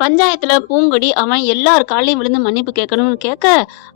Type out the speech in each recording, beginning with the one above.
பஞ்சாயத்துல பூங்கொடி அவன் எல்லார் கால்லயும் விழுந்து மன்னிப்பு கேட்கணும்னு கேட்க,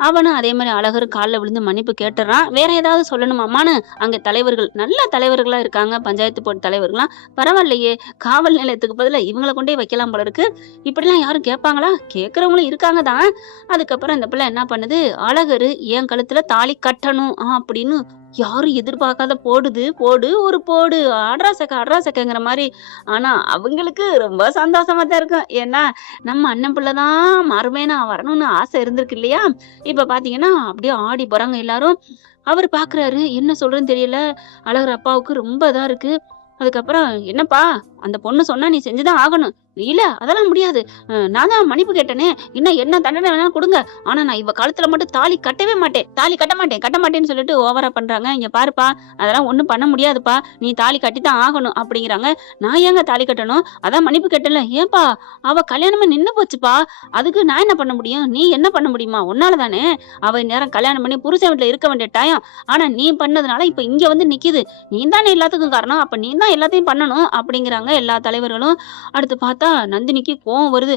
அவனும் அதே மாதிரி அழகர் கால்ல விழுந்து மன்னிப்பு கேட்டுறான். வேற ஏதாவது சொல்லணுமாமான்னு அங்க தலைவர்கள் நல்ல தலைவர்களா இருக்காங்க, பஞ்சாயத்து போர்டு தலைவர்கள்லாம். பரவாயில்லையே, காவல் நிலையத்துக்கு பதிலா இவங்கள கொண்டே வைக்கலாம் போல இருக்கு. இப்படிலாம் யாரும் கேட்பாங்களா? கேட்கறவங்களும் இருக்காங்க தான். அதுக்கப்புறம் இந்த பிள்ளை என்ன பண்ணுது, அழகரு என் கழுத்துல தாலி கட்டணும் அப்படின்னு யாரும் எதிர்பார்க்காத போடுது. போடு ஒரு போடு, அட்ராசக்கங்கிற மாதிரி. ஆனா அவங்களுக்கு ரொம்ப சந்தோஷமா தான் இருக்கும். ஏன்னா நம்ம அண்ணன் பிள்ளைதான் மறுமைனா வரணும்னு ஆசை இருந்திருக்கு இல்லையா? இப்ப பாத்தீங்கன்னா அப்படியே ஆடி போறாங்க எல்லாரும். அவர் பாக்குறாரு, என்ன சொல்றேன்னு தெரியல. அழகர் அப்பாவுக்கு ரொம்ப இதா இருக்கு. அதுக்கப்புறம், என்னப்பா அந்த பொண்ணு சொன்னா நீ செஞ்சுதான் ஆகணும். இல்ல அதெல்லாம் முடியாது, நான் தான் மன்னிப்பு கேட்டேனே, இன்னும் என்ன தண்டனை வேணாலும் கொடுங்க, ஆனா நான் இவ காலத்துல மட்டும் தாலி கட்டவே மாட்டேன், தாலி கட்ட மாட்டேன்னு சொல்லிட்டு ஓவரா பண்றாங்க. இங்க பாருப்பா, அதெல்லாம் ஒண்ணும் பண்ண முடியாதுப்பா, நீ தாலி கட்டித்தான் ஆகணும் அப்படிங்கிறாங்க. நான் ஏங்க தாலி கட்டணும், அதான் மன்னிப்பு கேட்டல. ஏன்பா, அவ கல்யாணமே நின்னு போச்சுப்பா, அதுக்கு நான் என்ன பண்ண முடியும், நீ என்ன பண்ண முடியுமா, உன்னால தானே. அவ நேரம் கல்யாணம் பண்ணி புருஷன் வீட்டுல இருக்க வேண்டிய டைம், ஆனா நீ பண்ணதுனால இப்ப இங்க வந்து நிக்குது, நீ தானே எல்லாத்துக்கும் காரணம், அப்ப நீ தான் எல்லாத்தையும் பண்ணணும் அப்படிங்கிறாங்க எல்லா தலைவர்களும். அடுத்து பார்த்தா நந்தினிக்கு கோவம் வருது.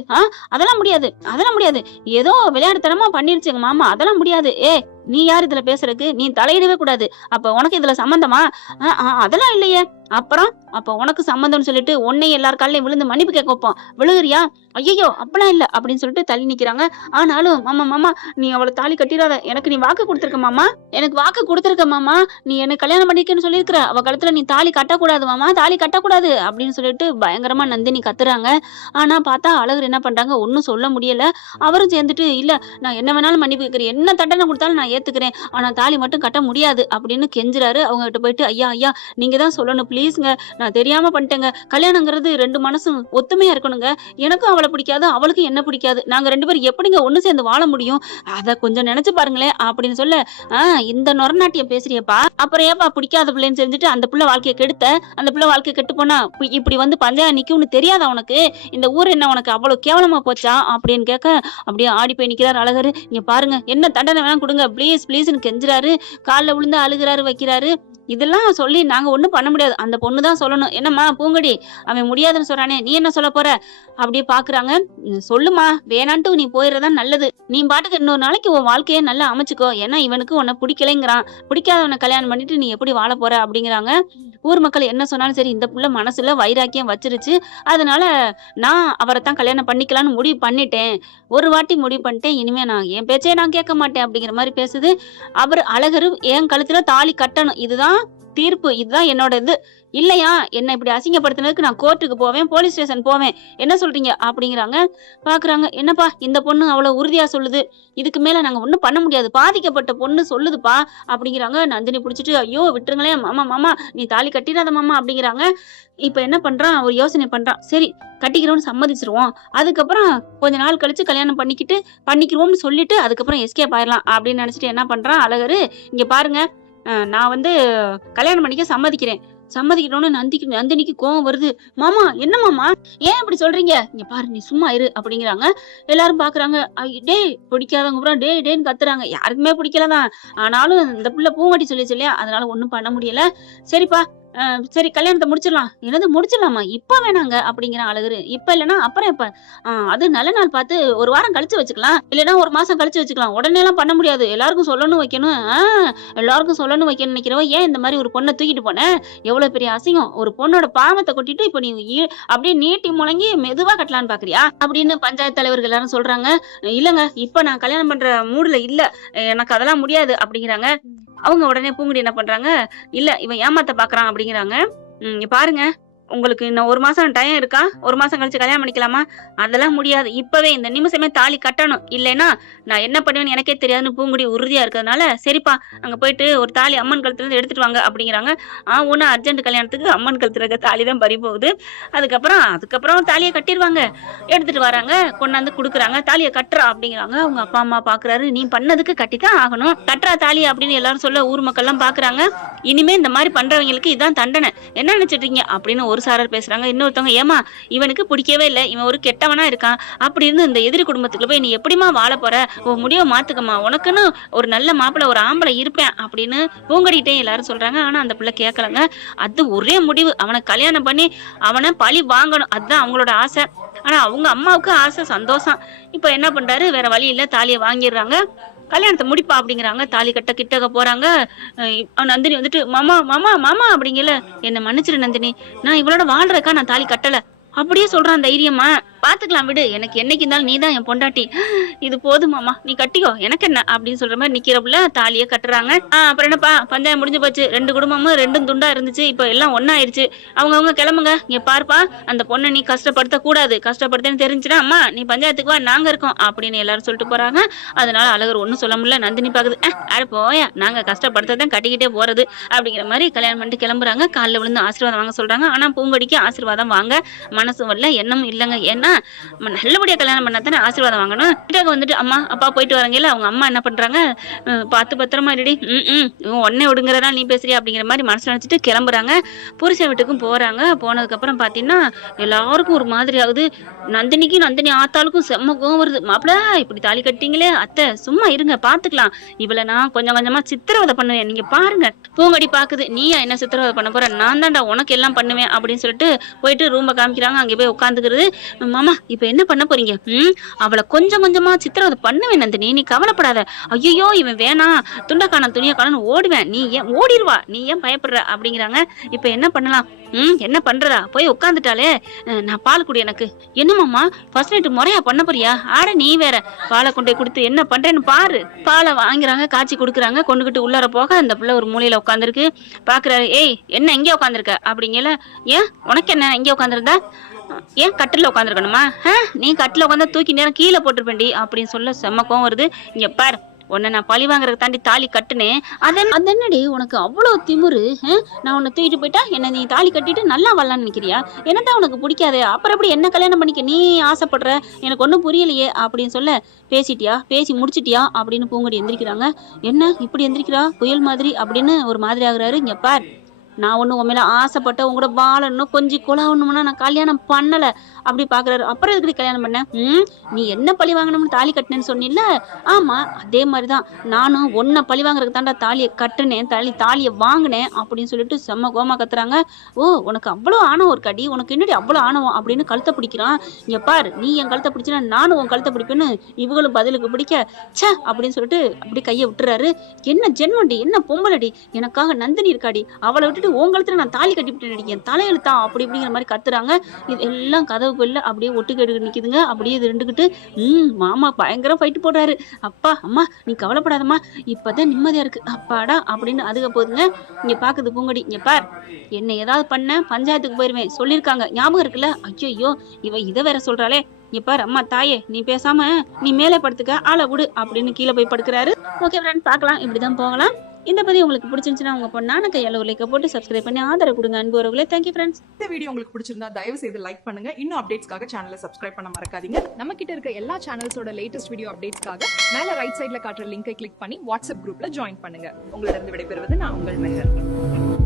அதெல்லாம் முடியாது, ஏதோ விளையாட்டுத்தனமா பண்ணிருச்சுங்க மாமா, அதெல்லாம் முடியாது. நீ யார் இதுல பேசுறதுக்கு, நீ தலையிடவே கூடாது, அப்ப உனக்கு இதுல சம்பந்தமா? அதெல்லாம் இல்லையே. அப்புறம் அப்ப உனக்கு சம்மந்தம்னு சொல்லிட்டு உன்னையும் எல்லார் காலையும் விழுந்து மன்னிப்பு கேட்க வைப்போம், விழுகுறியா? ஐயோ அப்பெல்லாம் இல்ல அப்படின்னு சொல்லிட்டு தள்ளி நிக்கிறாங்க. ஆனாலும் மாமா நீ அவளை தாலி கட்டிடாத, எனக்கு நீ வாக்கு கொடுத்துருக்க மாமா, எனக்கு வாக்கு கொடுத்துருக்க மாமா, நீ எனக்கு கல்யாணம் பண்ணிக்கன்னு சொல்லியிருக்கிற, அவ கழுத்துல நீ தாலி கட்டக்கூடாது மாமா, தாலி கட்டக்கூடாது அப்படின்னு சொல்லிட்டு பயங்கரமா நந்தினி கத்துறாங்க. ஆனா பார்த்தா அழகர் என்ன பண்றாங்க, ஒன்னும் சொல்ல முடியல. அவரும் சேர்ந்துட்டு, இல்ல நான் என்ன வேணாலும் மன்னிப்பு கேட்கிறேன், என்ன தண்டனை கொடுத்தாலும் நான் ஏத்துக்கிறேன், ஆனா தாலி மட்டும் கட்ட முடியாது அப்படின்னு கெஞ்சுறாரு. அவங்க கிட்ட போயிட்டு, ஐயா நீங்க தான் சொல்லணும் ப்ளீஸ்ங்க, நான் தெரியாம பண்ணிட்டேங்க, கல்யாணங்கிறது ரெண்டு மனசும் ஒத்துமையா இருக்கணுங்க, எனக்கும் அவளை பிடிக்காது, அவளுக்கும் என்ன பிடிக்காது, நாங்க ரெண்டு பேரும் எப்படிங்க ஒண்ணு சேர்ந்து வாழ முடியும், அத கொஞ்சம் நினைச்சு பாருங்களேன் அப்படின்னு சொல்ல, இந்த நொரநாட்டியம் பேசுறியப்பா, அப்புறம் ஏப்பா பிடிக்காத பிள்ளைன்னு செஞ்சுட்டு அந்த பிள்ளை வாழ்க்கையை கெடுத்த, அந்த பிள்ளை வாழ்க்கை கெட்டு போனா இப்படி வந்து பஞ்சாயம் நிக்கும்னு தெரியாதா உனக்கு, இந்த ஊர் என்ன உனக்கு அவ்வளவு கேவலமா போச்சா அப்படின்னு கேட்க, அப்படியே ஆடி போய் நிக்கிறார் அழகரு. இங்க பாருங்க, என்ன தண்டனை வேணா கொடுங்க ப்ளீஸ்ன்னு கெஞ்சுறாரு, காலில் விழுந்து அழுகிறாரு, வைக்கிறாரு. இதெல்லாம் சொல்லி நாங்க ஒண்ணும் பண்ண முடியாது, அந்த பொண்ணு தான் சொல்லணும். என்னம்மா பூங்கொடி, அவன் முடியாதுன்னு சொல்றானே, நீ என்ன சொல்ல போற அப்படியே பாக்குறாங்க. சொல்லுமா, வேணான்ட்டு நீ போயிடுறதா நல்லது, நீ பாட்டுக்கு இன்னொரு நாளைக்கு உன் வாழ்க்கையை நல்லா அமைச்சுக்கோ, ஏன்னா இவனுக்கு உன்னை பிடிக்கலைங்கிறான், பிடிக்காதவனை கல்யாணம் பண்ணிட்டு நீ எப்படி வாழ போற அப்படிங்கிறாங்க. ஊர் மக்கள் என்ன சொன்னாலும் சரி, இந்த புள்ள மனசுல வைராக்கியம் வச்சிருச்சு, அதனால நான் அவரைத்தான் கல்யாணம் பண்ணிக்கலாம்னு முடிவு பண்ணிட்டேன், ஒரு வாட்டி முடிவு பண்ணிட்டேன், இனிமே நான் என் பேச்சே நான் கேட்க மாட்டேன் அப்படிங்கிற மாதிரி பேசுது. அவர் அழகரு என் கழுத்துல தாலி கட்டணும், இதுதான் தீர்ப்பு, இதுதான் என்னோட இது, இல்லையா என்ன இப்படி அசிங்கப்படுத்தினதுக்கு நான் கோர்ட்டுக்கு போவேன், போலீஸ் ஸ்டேஷன் போவேன், என்ன சொல்றீங்க அப்படிங்கிறாங்க. பாக்குறாங்க, என்னப்பா இந்த பொண்ணு அவ்வளவு உறுதியா சொல்லுது, இதுக்கு மேல நாங்க ஒண்ணும் பண்ண முடியாது, பாதிக்கப்பட்ட பொண்ணு சொல்லுதுப்பா அப்படிங்கிறாங்க. நந்தினி பிடிச்சிட்டு, ஐயோ விட்டுருங்களேன் மாமா, நீ தாலி கட்டிடாத மாமா அப்படிங்கிறாங்க. இப்ப என்ன பண்றான், ஒரு யோசனை பண்றான், சரி கட்டிக்கிறோம்னு சம்மதிச்சிருவோம், அதுக்கப்புறம் கொஞ்ச நாள் கழிச்சு கல்யாணம் பண்ணிக்கிறோம்னு சொல்லிட்டு அதுக்கப்புறம் எஸ்கேப் ஆயிடலாம் அப்படின்னு நினைச்சிட்டு என்ன பண்றான் அழகரு, இங்க பாருங்க நான் வந்து கல்யாணம் பண்ணிக்க சம்மதிக்கணும்னு நந்தினிக்கு கோவம் வருது. மாமா என்ன மாமா, ஏன் இப்படி சொல்றீங்க, இங்க பாரு நீ சும்மா இரு அப்படிங்கிறாங்க. எல்லாரும் பாக்குறாங்க, டே பிடிக்காதவங்க அப்புறம் டேன்னு கத்துறாங்க, யாருக்குமே பிடிக்கலதான், ஆனாலும் இந்த புள்ள பூங்கொடி சொல்லியா, அதனால ஒண்ணும் பண்ண முடியல. சரிப்பா, சரி கல்யாணத்தை முடிச்சிடலாம். என்னது முடிச்சிடலாமா, இப்ப வேணாங்க அப்படிங்கிறான் அழகரு. இப்ப இல்லைன்னா அப்புறம் எப்ப, அது நல்ல நாள் பார்த்து ஒரு வாரம் கழிச்சு வச்சுக்கலாம், இல்லைன்னா ஒரு மாசம் கழிச்சு வச்சுக்கலாம், உடனே எல்லாம் பண்ண முடியாது, எல்லாருக்கும் சொல்லணும் வைக்கணும் நினைக்கிறவ ஏன் இந்த மாதிரி ஒரு பொண்ணை தூக்கிட்டு போனேன், எவ்வளவு பெரிய அசிங்கம், ஒரு பொண்ணோட பாவத்தை கொட்டிட்டு இப்ப நீ அப்படியே நீட்டி முழங்கி மெதுவா கட்டலான்னு பாக்குறியா அப்படின்னு பஞ்சாயத்து தலைவர்கள் எல்லாரும் சொல்றாங்க. இல்லங்க, இப்ப நான் கல்யாணம் பண்ற மூடுல இல்ல, எனக்கு அதெல்லாம் முடியாது அப்படிங்கிறாங்க. அவங்க உடனே பூங்குடி என்ன பண்றாங்க, இல்ல இவன் ஏமாத்த பாக்குறான் அப்படிங்கிறாங்க. பாருங்க, உங்களுக்கு இன்னும் ஒரு மாசம் டைம் இருக்கா, ஒரு மாசம் கழிச்சு கல்யாணம் பண்ணிக்கலாமா, அதெல்லாம் முடியாது, இப்பவே இந்த நிமிஷமே தாலி கட்டணும், இல்லைன்னா நான் என்ன பண்ணுவேன்னு எனக்கே தெரியாதுன்னு பூங்குடி உறுதியா இருக்கிறதுனால, சரிப்பா அங்க போயிட்டு ஒரு தாலி அம்மன் கழுத்துல இருந்து எடுத்துட்டு வாங்க அப்படிங்கிறாங்க. ஒண்ணு அர்ஜென்ட் கல்யாணத்துக்கு அம்மன் கழுத்துல இருக்க தாலி தான் பறி போகுது. அதுக்கப்புறம் தாலியை கட்டிடுவாங்க, எடுத்துட்டு வராங்க, கொண்டாந்து குடுக்குறாங்க, தாலியை கட்டுறா அப்படிங்கிறாங்க. அவங்க அப்பா அம்மா பாக்குறாரு, நீ பண்ணதுக்கு கட்டித்தான் ஆகணும், கட்டுறா தாலி அப்படின்னு எல்லாரும் சொல்ல ஊர் மக்கள் எல்லாம் பாக்குறாங்க. இனிமே இந்த மாதிரி பண்றவங்களுக்கு இதான் தண்டனை, என்ன நினைச்சிட்டீங்க அப்படின்னு ஒரு ஒரு சாரர் பேசுறாங்க. இன்னொருத்தவங்க ஏமா இவனுக்கு பிடிக்கவே இல்லை, இவன் ஒரு கெட்டவனா இருக்கான், அப்படி இருந்து இந்த எதிரி குடும்பத்துக்குள்ள போய் நீ எப்படிமா வாழ போற, உன் முடிவை மாத்துக்கமா, உனக்குன்னு ஒரு நல்ல மாப்பிள்ளை ஒரு ஆம்பளை இருப்பேன் அப்படின்னு பூங்கொடிட்டே எல்லாரும் சொல்றாங்க. ஆனா அந்த பிள்ளை கேட்கலங்க. அது ஒரே முடிவு, அவனை கல்யாணம் பண்ணி அவனை பழி வாங்கணும், அதுதான் அவங்களோட ஆசை. ஆனா அவங்க அம்மாவுக்கு ஆசை சந்தோஷம். இப்ப என்ன பண்றாரு, வேற வழி இல்ல, தாலியை வாங்கிடுறாங்க, கல்யாணத்தை முடிப்பா அப்படிங்கிறாங்க. தாலி கட்ட கிட்டக்க போறாங்க. நந்தினி வந்துட்டு மாமா மாமா மாமா அப்படிங்கல, என்ன மன்னிச்சிரு நந்தினி, நான் இவளோட வாழ்றக்கா நான் தாலி கட்டல அப்படியே சொல்றான் தைரியமா. பாத்துக்கலாம் விடு, எனக்கு என்னைக்கு இருந்தாலும் நீ தான் என் பொண்டாட்டி, இது போதுமாமா, நீ கட்டிக்கோ, எனக்கு என்ன அப்படின்னு சொல்ற மாதிரி நிக்கிறப்புல தாலியை கட்டுறாங்க. அப்புறம் என்னப்பா, பஞ்சாயம் முடிஞ்சு போச்சு, 2 குடும்பமும் 2 துண்டா இருந்துச்சு, இப்ப எல்லாம் ஒன்னா ஆயிடுச்சு, அவங்க கிளம்புங்க. இங்க பார்ப்பா, அந்த பொண்ணை நீ கஷ்டப்படுத்த கூடாது, கஷ்டப்படுத்தன்னு தெரிஞ்சுனா அம்மா நீ பஞ்சாயத்துக்கு வா, நாங்க இருக்கோம் அப்படின்னு எல்லாரும் சொல்லிட்டு போறாங்க. அதனால அழகர் ஒண்ணும் சொல்ல முடியல. நந்தினி பாக்குது, அட போயா, நாங்க கஷ்டப்படுத்ததான் கட்டிக்கிட்டே போறது அப்படிங்கிற மாதிரி கல்யாணம் பண்ணிட்டு கிளம்புறாங்க. காலில் விழுந்து ஆசீர்வாதம் வாங்க சொல்றாங்க. ஆனா பூங்கொடிக்கு ஆசீர்வாதம் வாங்க மனசும் வரல, எண்ணமும் இல்லைங்க. ஏன்னா நல்லபடியா கல்யாணம் பண்ணா தானே ஆசீர்வாதம் வாங்கணும். வீட்டுக்கு வந்துட்டு அம்மா அப்பா போயிட்டு வராங்கல்ல, அவங்க அம்மா என்ன பண்றாங்க, பார்த்து பத்திரமா ரெடி, உடனே விடுங்கிறதா நீ பேசுறியா அப்படிங்கிற மாதிரி மனசு நினைச்சிட்டு கிளம்புறாங்க. புருஷன் வீட்டுக்கும் போறாங்க. போனதுக்கு அப்புறம் பாத்தீங்கன்னா எல்லாருக்கும் ஒரு மாதிரி ஆகுது. நந்தினி ஆத்தாளுக்கும் செம்ம கோவம் வருது. மாப்பிள்ள இப்படி தாலி கட்டிங்களே அத்தை, சும்மா இருங்க பாத்துக்கலாம், இவளை நான் கொஞ்சம் கொஞ்சமா சித்திரவதை பண்ணுவேன், நீங்க பாருங்க. பூங்கொடி பாக்குது, நீயா என்ன சித்திரவதை பண்ண போற, நான் தான்டா உனக்கு எல்லாம் பண்ணுவேன் அப்படின்னு சொல்லிட்டு போயிட்டு ரூம்ப காமிக்கிறாங்க. அங்கே போய் உட்காந்துக்கிறது. மாமா இப்ப என்ன பண்ண போறீங்க, அவளை கொஞ்சம் கொஞ்சமா சித்திரவதை பண்ணுவேன் நந்தினி, நீ கவலைப்படாத. ஐயோ இவன் வேணாம், துண்டக்கான துணியை காணன்னு ஓடுவேன், நீ ஏன் ஓடிடுவா, நீ ஏன் பயப்படுற அப்படிங்கிறாங்க. இப்ப என்ன பண்ணலாம், என்ன பண்றதா, போய் உட்காந்துட்டாலே, நான் பால் குடி எனக்கு. என்னமாமா ஃபர்ஸ்ட் நைட் முறையா பண்ண போறியா, ஆட நீ வேற, பாலை கொண்டே கொடுத்து என்ன பண்றேன்னு பாரு. பாலை வாங்குறாங்க, காய்ச்சி கொடுக்குறாங்க. கொண்டுகிட்டு உள்ளார போக அந்த பிள்ளை ஒரு மூலையில உட்காந்துருக்கு. பாக்குறாரு, ஏய் என்ன இங்கே உட்காந்துருக்க அப்படிங்கல, ஏன் உனக்கு என்ன இங்கே உட்காந்துருந்தா, ஏன் கட்டில உட்காந்துருக்கணுமா, நீ கட்டில உட்காந்தா தூக்கி நேரம் கீழே போட்டுருப்பேன்டி அப்படின்னு சொல்ல செம்ம கோவம் வருது. இங்க பாரு, உன்னை நான் பழி வாங்குறதுக்கு தாண்டி தாலி கட்டுனேன், அதென்னடி உனக்கு அவ்வளவு திமுரு, நான் உன்னை தூக்கிட்டு போயிட்டா என்ன நீ தாலி கட்டிட்டு நல்லா வரலான்னு நினைக்கிறியா, என்னதான் உனக்கு பிடிக்காது, அப்புறம் எப்படி என்ன கல்யாணம் பண்ணிக்க நீ ஆசைப்படுற, எனக்கு ஒன்றும் புரியலையே அப்படின்னு சொல்ல, பேசி முடிச்சிட்டியா அப்படின்னு பூங்கொடி எந்திரிக்கிறாங்க. என்ன இப்படி எந்திரிக்கிறா புயல் மாதிரி அப்படின்னு ஒரு மாதிரி ஆகுறாரு. இங்க பார், நான் ஒன்றும் உன் மேலே ஆசைப்பட்ட உங்களோட வாழணும் கொஞ்சம் கொலாவணும்னா நான் கல்யாணம் பண்ணலை அப்படி பார்க்குறாரு. அப்புறம் எதுக்கு கல்யாணம் பண்ணேன், நீ என்ன பழி வாங்கணும்னு தாலி கட்டினேன்னு சொன்னில்ல, ஆமாம் அதே மாதிரி தான் நானும் ஒன்றை பழி வாங்குறதுக்கு தாண்டா தாலியை கட்டுனேன், தாலியை வாங்கினேன் அப்படின்னு சொல்லிட்டு செம்ம கோமா கத்துறாங்க. ஓ உனக்கு அவ்வளோ ஆணவம் ஒரு கடி, உனக்கு என்னடி அவ்வளோ ஆணவம் அப்படின்னு கழுத்தை பிடிக்கிறான். இங்கே பாரு, நீ என் கழுத்தை பிடிச்சினா நானும் உன் கழுத்தை பிடிப்பேன்னு இவங்களும் பதிலுக்கு பிடிக்க சே அப்படின்னு சொல்லிட்டு அப்படி கையை விட்டுறாரு. என்ன ஜென்மண்டி, என்ன பொம்பளடி, எனக்காக நந்தினி இருக்காடி, அவளை விட்டுட்டு உங்களத்துல நான் தாலி கட்டிவிட்டு நினைக்கிறேன், தலையெழுத்தா அப்படி இப்படிங்கிற மாதிரி கத்துறாங்க. இது எல்லாம் கதவுக்கு இல்ல அப்படியே ஒட்டு கேட்டு நிக்குதுங்க. அப்படியே இது ரெண்டுகிட்டு மாமா பயங்கர ஃபைட்டு போடுறாரு. அப்பா அம்மா நீ கவலைப்படாதம்மா, இப்பதான் நிம்மதியா இருக்கு அப்பாடா அப்படின்னு அதுக போதுங்க. இங்க பாக்குது பூங்கொடி, இங்க பார், என்ன ஏதாவது பண்ண பஞ்சாயத்துக்கு போயிருவேன் சொல்லியிருக்காங்க ஞாபகம் இருக்குல்ல, ஐயோ இவ இதை வேற சொல்றாளே, இங்க பாரு அம்மா தாயே நீ பேசாம நீ மேலே படுத்துக்க, ஆளை விடு அப்படின்னு கீழே போய் படுக்கிறாரு. ஓகே ஃப்ரெண்ட், பார்க்கலாம், இப்படிதான் போகலாம். இந்த பதிவு உங்களுக்கு பிடிச்சிருந்துச்சுன்னா உங்க பொண்ணான கையால ஒரு லைக் போட்டு சப்ஸ்கிரைப் பண்ணி ஆதரவு கொடுங்க அன்பு உறவுகளே. Thank you friends. இந்த வீடியோ உங்களுக்கு பிடிச்சிருந்தா தயவு செய்து லைக் பண்ணுங்க. இன்னும் அப்டேட்ஸ்க்காக சேனலை சப்ஸ்கிரைப் பண்ண மறக்காதீங்க. நம்ம கிட்ட இருக்க எல்லா சேனல்ஸோட லேட்டஸ்ட் வீடியோ அப்டேட்ஸ்க்காக மேல ரைட் சைடுல காட்டுற லிங்கை கிளிக் பண்ணி வாட்ஸ்அப் குரூப்ல ஜாயின் பண்ணுங்க. உங்களிடம் விடைபெறுவது நான் உங்கள் மெஹர்.